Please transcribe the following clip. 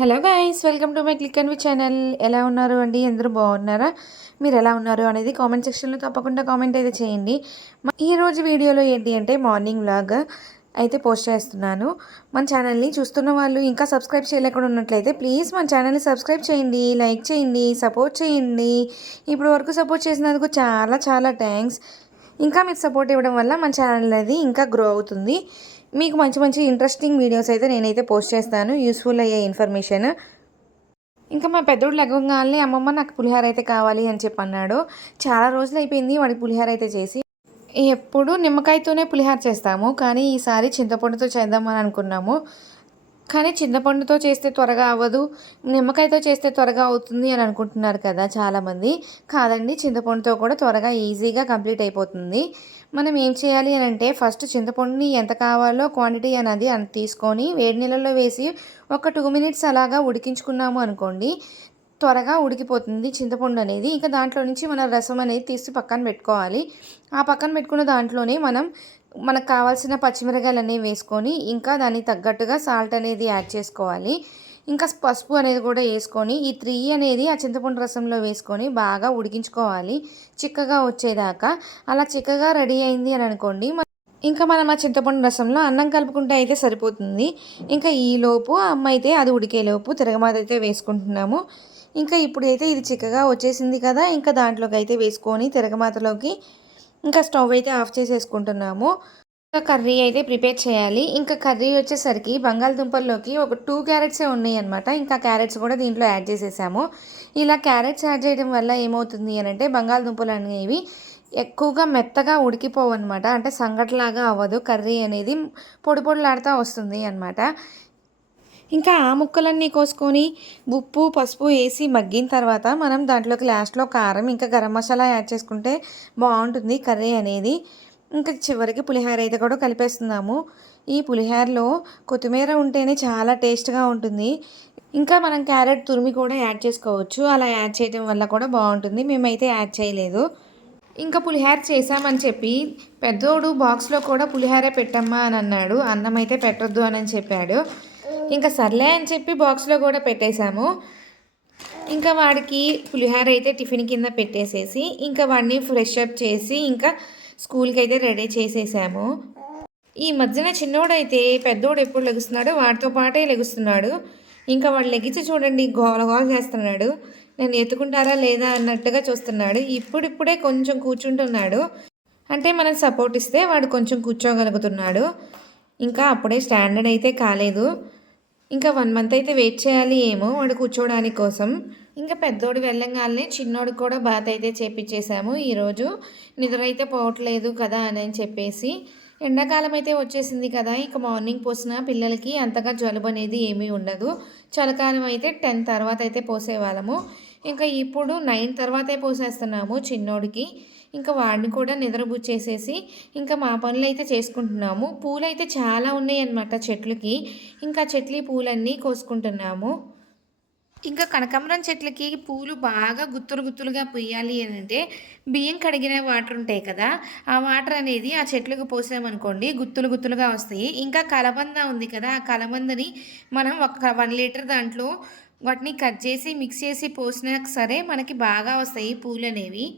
Hello guys, welcome to my click and we channel. ఎలా ఉన్నారు అండి? అందరూ బాగున్నారా? మీరు ఎలా ఉన్నారు అనేది కామెంట్ సెక్షన్లో తప్పకుండా కామెంట్ అయితే చేయండి. ఈరోజు వీడియోలో ఏంటి అంటే మార్నింగ్ వ్లాగ్ అయితే పోస్ట్ చేస్తున్నాను. మన ఛానల్ని చూస్తున్న వాళ్ళు ఇంకా సబ్స్క్రైబ్ చేయలేకుండా ఉన్నట్లయితే ప్లీజ్ మన ఛానల్ని సబ్స్క్రైబ్ చేయండి, లైక్ చేయండి, సపోర్ట్ చేయండి. ఇప్పుడు వరకు సపోర్ట్ చేసినందుకు చాలా చాలా థ్యాంక్స్. ఇంకా మీరు సపోర్ట్ ఇవ్వడం వల్ల మన ఛానల్ అనేది ఇంకా గ్రో అవుతుంది. మీకు మంచి మంచి ఇంట్రెస్టింగ్ వీడియోస్ అయితే నేనైతే పోస్ట్ చేస్తాను, యూస్ఫుల్ అయ్యే ఇన్ఫర్మేషన్. ఇంకా మా పెద్దోడు లెగవగానే అమ్మమ్మ నాకు పులిహోర అయితే కావాలి అని చెప్పి అన్నాడు. చాలా రోజులు అయిపోయింది వాడికి పులిహోర అయితే చేసి. ఎప్పుడు నిమ్మకాయతోనే పులిహోర చేస్తాము, కానీ ఈసారి చింతపండుతో చేద్దామని అనుకున్నాము. కానీ చింతపండుతో చేస్తే త్వరగా అవ్వదు, నిమ్మకాయతో చేస్తే త్వరగా అవుతుంది అని అనుకుంటున్నారు కదా చాలామంది. కాదండి, చింతపండుతో కూడా త్వరగా ఈజీగా కంప్లీట్ అయిపోతుంది. మనం ఏం చేయాలి అని అంటే ఫస్ట్ చింతపండుని ఎంత కావాలో క్వాంటిటీ అనేది తీసుకొని వేడి నీళ్ళలో వేసి ఒక 2 మినిట్స్ అలాగా ఉడికించుకున్నాము అనుకోండి, త్వరగా ఉడికిపోతుంది చింతపండు అనేది. ఇంకా దాంట్లో నుంచి మన రసం అనేది తీసి పక్కన పెట్టుకోవాలి. ఆ పక్కన పెట్టుకున్న దాంట్లోనే మనకు కావాల్సిన పచ్చిమిరకాయలు అనేవి వేసుకొని ఇంకా దానికి తగ్గట్టుగా సాల్ట్ అనేది యాడ్ చేసుకోవాలి. ఇంకా పసుపు అనేది కూడా వేసుకొని ఈ 3 అనేది ఆ చింతపండు రసంలో వేసుకొని బాగా ఉడికించుకోవాలి చిక్కగా వచ్చేదాకా. అలా చిక్కగా రెడీ అయింది అని అనుకోండి, ఇంకా మనం ఆ చింతపండు రసంలో అన్నం కలుపుకుంటే అయితే సరిపోతుంది. ఇంకా ఈలోపు అమ్మ అయితే అది ఉడికేలోపు తిరగమాత అయితే వేసుకుంటున్నాము. ఇంకా ఇప్పుడైతే ఇది చిక్కగా వచ్చేసింది కదా, ఇంకా దాంట్లోకి అయితే వేసుకొని తిరగమాతలోకి ఇంకా స్టవ్ అయితే ఆఫ్ చేసేసుకుంటున్నాము. ఇంకా కర్రీ అయితే ప్రిపేర్ చేయాలి. ఇంకా కర్రీ వచ్చేసరికి బంగాళదుంపల్లోకి ఒక 2 క్యారెట్సే ఉన్నాయి అనమాట. ఇంకా క్యారెట్స్ కూడా దీంట్లో యాడ్ చేసేసాము. ఇలా క్యారెట్స్ యాడ్ చేయడం వల్ల ఏమవుతుంది అని అంటే బంగాళదుంపలు అనేవి ఎక్కువగా మెత్తగా ఉడికిపోవు అనమాట. అంటే సంగట్లాగా అవ్వదు, కర్రీ అనేది పొడి పొడిలాడుతూ వస్తుంది అనమాట. ఇంకా ఆ ముక్కలన్నీ కోసుకొని ఉప్పు పసుపు వేసి మగ్గిన తర్వాత మనం దాంట్లోకి లాస్ట్లో కారం ఇంకా గరం మసాలా యాడ్ చేసుకుంటే బాగుంటుంది కర్రీ అనేది. ఇంకా చివరికి పులిహోర అయితే కూడా కలిపేస్తున్నాము. ఈ పులిహోరలో కొత్తిమీర ఉంటేనే చాలా టేస్ట్గా ఉంటుంది. ఇంకా మనం క్యారెట్ తురిమి కూడా యాడ్ చేసుకోవచ్చు. అలా యాడ్ చేయడం వల్ల కూడా బాగుంటుంది. మేమైతే యాడ్ చేయలేదు. ఇంకా పులిహోర చేసామని చెప్పి పెద్దోడు బాక్స్లో కూడా పులిహోరే పెట్టమ్మా అని అన్నాడు. అన్నం అయితే పెట్టొద్దు అని చెప్పాడు. ఇంకా సర్లే అని చెప్పి బాక్స్లో కూడా పెట్టేశాము. ఇంకా వాడికి పులిహోర అయితే టిఫిన్ కింద పెట్టేసేసి ఇంకా వాడిని ఫ్రెష్ అప్ చేసి ఇంకా స్కూల్కి అయితే రెడీ చేసేసాము. ఈ మధ్యన చిన్నోడైతే పెద్దోడు ఎప్పుడు లెగుస్తున్నాడో వాడితో పాటే లెగుస్తున్నాడు. ఇంకా వాడు లెగిచి చూడండి గోల గోల చేస్తున్నాడు. నేను ఎత్తుకుంటారా లేదా అన్నట్టుగా చూస్తున్నాడు. ఇప్పుడిప్పుడే కొంచెం కూర్చుంటున్నాడు. అంటే మనం సపోర్ట్ ఇస్తే వాడు కొంచెం కూర్చోగలుగుతున్నాడు. ఇంకా అప్పుడే స్టాండర్డ్ అయితే కాలేదు. ఇంకా 1 మంత్ అయితే వెయిట్ చేయాలి ఏమో వాడు కూర్చోవడానికి కోసం. ఇంకా పెద్దోడు వెళ్ళంగానే చిన్నోడికి కూడా బాత్ అయితే చేపించేసాము. ఈరోజు నిద్ర అయితే పోవట్లేదు కదా అని చెప్పేసి. ఎండాకాలం అయితే వచ్చేసింది కదా, ఇక మార్నింగ్ పోసిన పిల్లలకి అంతగా జలుబు అనేది ఏమీ ఉండదు. చలికాలం అయితే 10 తర్వాత అయితే పోసేవాళ్ళము. ఇంకా ఇప్పుడు 9 తర్వాతే పోసేస్తున్నాము చిన్నోడికి. ఇంకా వాడిని కూడా నిద్రబుచ్చేసేసి ఇంకా మా పనులు అయితే చేసుకుంటున్నాము. పూలు అయితే చాలా ఉన్నాయి అన్నమాట చెట్లకి. ఇంకా చెట్ల పూలన్నీ కోసుకుంటున్నాము. ఇంకా కనకాంబరం చెట్లకి పూలు బాగా గుత్తులు గుత్తులుగా పూయాలి అని అంటే బియ్యం కడిగిన వాటర్ ఉంటాయి కదా, ఆ వాటర్ అనేది ఆ చెట్లకు పోసామనుకోండి గుత్తులు గుత్తులుగా వస్తాయి. ఇంకా కలబంద ఉంది కదా, ఆ కలబందని మనం ఒక 1 లీటర్ దాంట్లో వాటిని కట్ చేసి మిక్స్ చేసి పోసినా సరే మనకి బాగా వస్తాయి పూలు అనేవి.